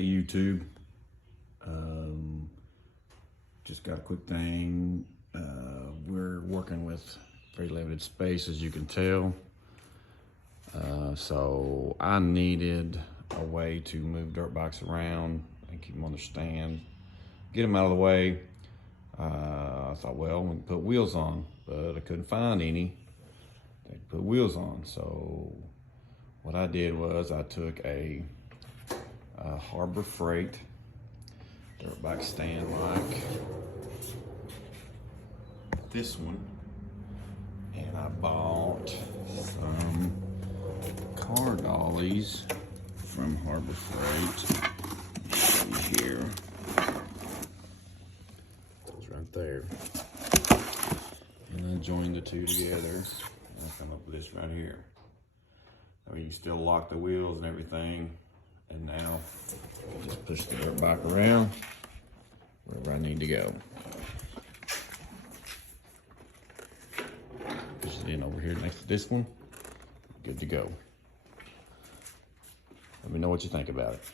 Hey YouTube, just got a quick thing. We're working with very limited space, as you can tell. So I needed a way to move dirt bikes around and keep them on the stand, get them out of the way. I thought, well, we can put wheels on, but I couldn't find any that could put wheels on. So what I did was I took a Harbor Freight dirt bike stand like this one, and I bought some car dollies from Harbor Freight. Here, it's right there, and I joined the two together, and I come up with this right here. I mean, you still lock the wheels and everything. And now, just push the dirt bike around wherever I need to go. Push it in over here next to this one. Good to go. Let me know what you think about it.